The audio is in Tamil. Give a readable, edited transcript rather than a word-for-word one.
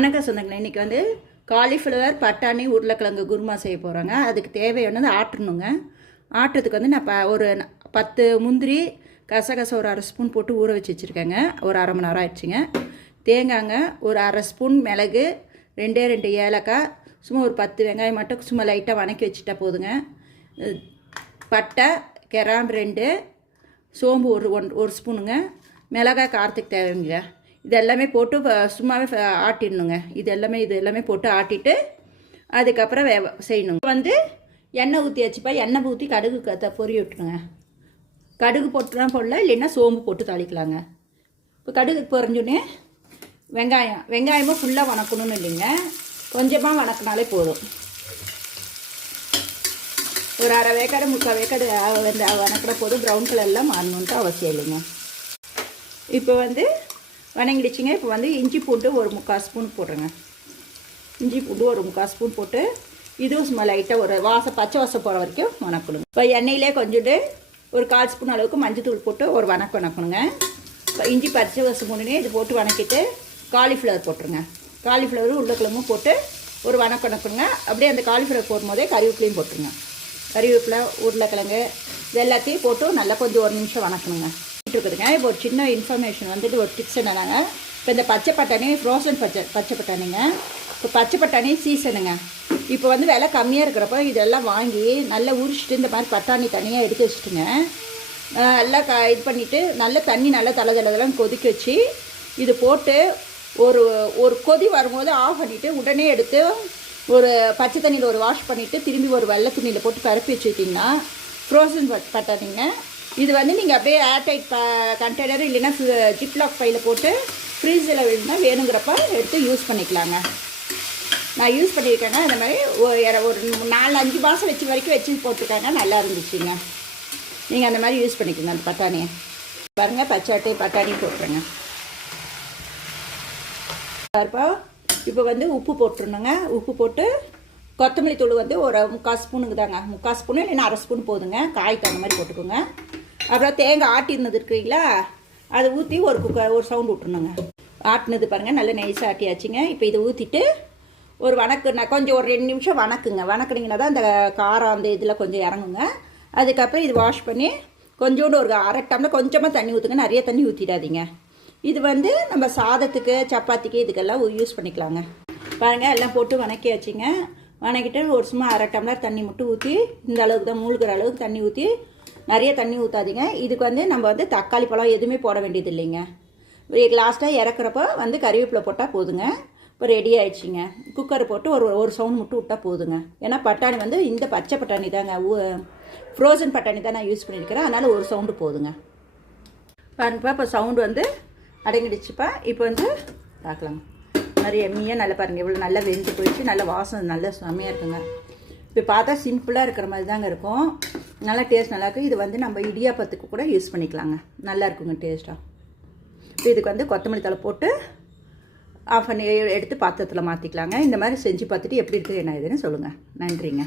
வணக்கம் சொந்தங்களே, இன்றைக்கி வந்து காலிஃப்ளவர் பட்டாணி உருளைக்கிழங்கு குருமா செய்ய போகிறோங்க. அதுக்கு தேவையானது ஆட்டணுங்க. ஆட்டுறதுக்கு வந்து நான் ஒரு 10 முந்திரி கசகச ஒரு 1/2 ஸ்பூன் போட்டு ஊற வச்சு வச்சுருக்கேங்க. ஒரு அரை மணி நேரம் ஆயிடுச்சுங்க. தேங்காய்ங்க ஒரு 1/2 ஸ்பூன், மிளகு 2 ஏலக்காய், சும்மா ஒரு 10 வெங்காயம் மட்டும் சும்மா லைட்டாக வணக்கி வச்சுட்டா போதுங்க. பட்டை கிராம்பு 2, சோம்பு ஒரு ஸ்பூனுங்க, மிளகாய் காரத்துக்கு தேவைங்க. இது எல்லாமே போட்டு சும்மாவே ஆட்டிடணுங்க. இது எல்லாமே போட்டு ஆட்டிட்டு அதுக்கப்புறம் செய்யணுங்க. வந்து எண்ணெய் ஊற்றி வச்சுப்பா. எண்ணெய் ஊற்றி கடுகு பொரி விட்டுருங்க. கடுகு போட்டுலாம் போடல, இல்லைன்னா சோம்பு போட்டு தாளிக்கலாங்க. இப்போ கடுகு பொரிஞ்சோடனே வெங்காயமும் ஃபுல்லாக வணக்கணும்னு இல்லைங்க, கொஞ்சமாக வணக்கினாலே போதும். ஒரு அரை வேக்காடு 3/4 வேக்காடு வணக்கிற போதும். ப்ரௌன் கலர்லாம் மாறணுன்ட்டு அவசியம் இல்லைங்க. இப்போ வந்து வணங்கிடுச்சிங்க. இப்போ வந்து இஞ்சி பூண்டு ஒரு 3/4 ஸ்பூன் போடுறேங்க. இஞ்சி பூண்டு ஒரு 3/4 ஸ்பூன் போட்டு இதுவும் சும்மா லைட்டாக ஒரு பச்சை வாசம் போகிற வரைக்கும் வணக்கணுங்க. இப்போ எண்ணெயிலே கொஞ்சோண்டு ஒரு 1/4 ஸ்பூன் அளவுக்கு மஞ்சள் தூள் போட்டு ஒரு வணக்கணுங்க. இப்போ இஞ்சி பச்சை வாசம் போனே இது போட்டு வணக்கிட்டு காலிஃப்ளவர் போட்டுருங்க. காலிஃப்ளவரும் உருளைக்கிழங்கும் போட்டு ஒரு வணக்கணுங்க. அப்படியே அந்த காலிஃப்ளவர் போடும்போதே கறிவேப்பிலையும் போட்டுருங்க. கறிவேப்பிலை, உருளைக்கிழங்கு இது எல்லாத்தையும் போட்டு நல்லா கொஞ்சம் 1 நிமிஷம் வணக்கணுங்க. இருக்குதுங்க. இப்போ ஒரு சின்ன இன்ஃபர்மேஷன் வந்துட்டு ஒரு டிப்ஸ் என்னன்னாங்க, இப்போ இந்த பச்சை பட்டாணி ஃப்ரோசன் பச்சை பட்டாணிங்க. இப்போ பச்சை பட்டாணி சீசனுங்க. இப்போ வந்து விலை கம்மியாக இருக்கிறப்ப இதெல்லாம் வாங்கி நல்லா உரிச்சிட்டு இந்த மாதிரி பட்டாணி தனியாக எடுத்து வச்சுட்டுங்க. நல்லா இது பண்ணிவிட்டு நல்ல தண்ணி நல்லா தலை கொதிக்க வச்சு இது போட்டு ஒரு கொதி வரும்போது ஆஃப் பண்ணிவிட்டு உடனே எடுத்து ஒரு பச்சை தண்ணியில் ஒரு வாஷ் பண்ணிவிட்டு திரும்பி ஒரு வெள்ளை துணியில் போட்டு பரப்பி வச்சுக்கிட்டிங்கன்னா ஃப்ரோசன் பட்டாணிங்க. இது வந்து நீங்கள் அப்படியே ஏர்டைட் கண்டெய்னர் இல்லைன்னா ஜிப்லாக் பையில் போட்டு ஃப்ரீஸில் விழுந்தால் வேணுங்கிறப்ப எடுத்து யூஸ் பண்ணிக்கலாங்க. நான் யூஸ் பண்ணியிருக்கேங்க. இந்த மாதிரி ஒரு 4-5 மாதம் வரைக்கும் போட்டிருக்காங்க. நல்லா இருந்துச்சுங்க. நீங்கள் அந்த மாதிரி யூஸ் பண்ணிக்கோங்க. அந்த பட்டாணியை பாருங்கள், பச்சை பட்டாணி போட்டுருங்க. இப்போ வந்து உப்பு போட்டுருணுங்க. உப்பு போட்டு கொத்தமல்லி தூள் வந்து ஒரு 3/4 ஸ்பூனுக்கு தாங்க. 3/4 ஸ்பூனு இல்லைன்னா 1/2 ஸ்பூன் போதுங்க. காய்க்கு அந்த மாதிரி போட்டுக்கோங்க. அப்புறம் தேங்காய் ஆட்டினது இருக்குங்களா, அதை ஊற்றி ஒரு சவுண்டு விட்டுருணுங்க. ஆட்டினது பாருங்கள், நல்லா நைஸாக ஆட்டியாச்சுங்க. இப்போ இதை ஊற்றிட்டு ஒரு கொஞ்சம் ஒரு 2 நிமிஷம் வணக்குனீங்கன்னா தான் அந்த காரம் அந்த இதில் கொஞ்சம் இறங்குங்க. அதுக்கப்புறம் இது வாஷ் பண்ணி கொஞ்சோண்டு ஒரு 1/2 டம்ளர் கொஞ்சமாக தண்ணி ஊற்றுங்க. நிறைய தண்ணி ஊற்றிடாதீங்க. இது வந்து நம்ம சாதத்துக்கு சப்பாத்திக்கு இதுக்கெல்லாம் யூஸ் பண்ணிக்கலாங்க. பாருங்கள், எல்லாம் போட்டு வணக்கியாச்சுங்க. வணக்கிட்டு ஒரு சும்மா 1/2 டம்ளர் தண்ணி மட்டும் ஊற்றி இந்த அளவுக்கு தான் மூழ்கிற அளவுக்கு தண்ணி ஊற்றி, நிறைய தண்ணி ஊற்றாதீங்க. இதுக்கு வந்து நம்ம வந்து தக்காளி பழம் எதுவுமே போட வேண்டியது இல்லைங்க. லாஸ்ட்டாக இறக்குறப்போ வந்து கறிவேப்பிலை போட்டால் போதுங்க. இப்போ ரெடி ஆயிடுச்சுங்க. குக்கரை போட்டு ஒரு சவுண்ட் மட்டும் விட்டால் போதுங்க. ஏன்னா பட்டாணி வந்து இந்த பச்சை பட்டாணி தாங்க, ஃப்ரோசன் பட்டாணி தான் நான் யூஸ் பண்ணியிருக்கிறேன். அதனால் ஒரு சவுண்டு போதுங்க. பாருங்கப்பா, இப்போ சவுண்டு வந்து அடங்கிடுச்சுப்பா. இப்போ வந்து பார்க்கலாங்க. நிறைய எம்மியாக நல்லா பாருங்கள், இவ்வளோ நல்லா வெந்து போயிடுச்சு. நல்ல வாசனை நல்லா செம்மையாக இருக்குங்க. இப்போ பார்த்தா சிம்பிளாக இருக்கிற மாதிரி தாங்க இருக்கும். நல்லா டேஸ்ட் நல்லாயிருக்கும். இது வந்து நம்ம இடியாப்பத்துக்கு கூட யூஸ் பண்ணிக்கலாங்க. நல்லா இருக்குங்க டேஸ்ட்டாக. இப்போ இதுக்கு வந்து கொத்தமல்லி தழை போட்டு ஆஃப் பண்ணி எடுத்து பாத்திரத்தில் மாற்றிக்கலாங்க. இந்த மாதிரி செஞ்சு பார்த்துட்டு எப்படி இருக்குது என்ன இதுன்னு சொல்லுங்கள். நன்றிங்க.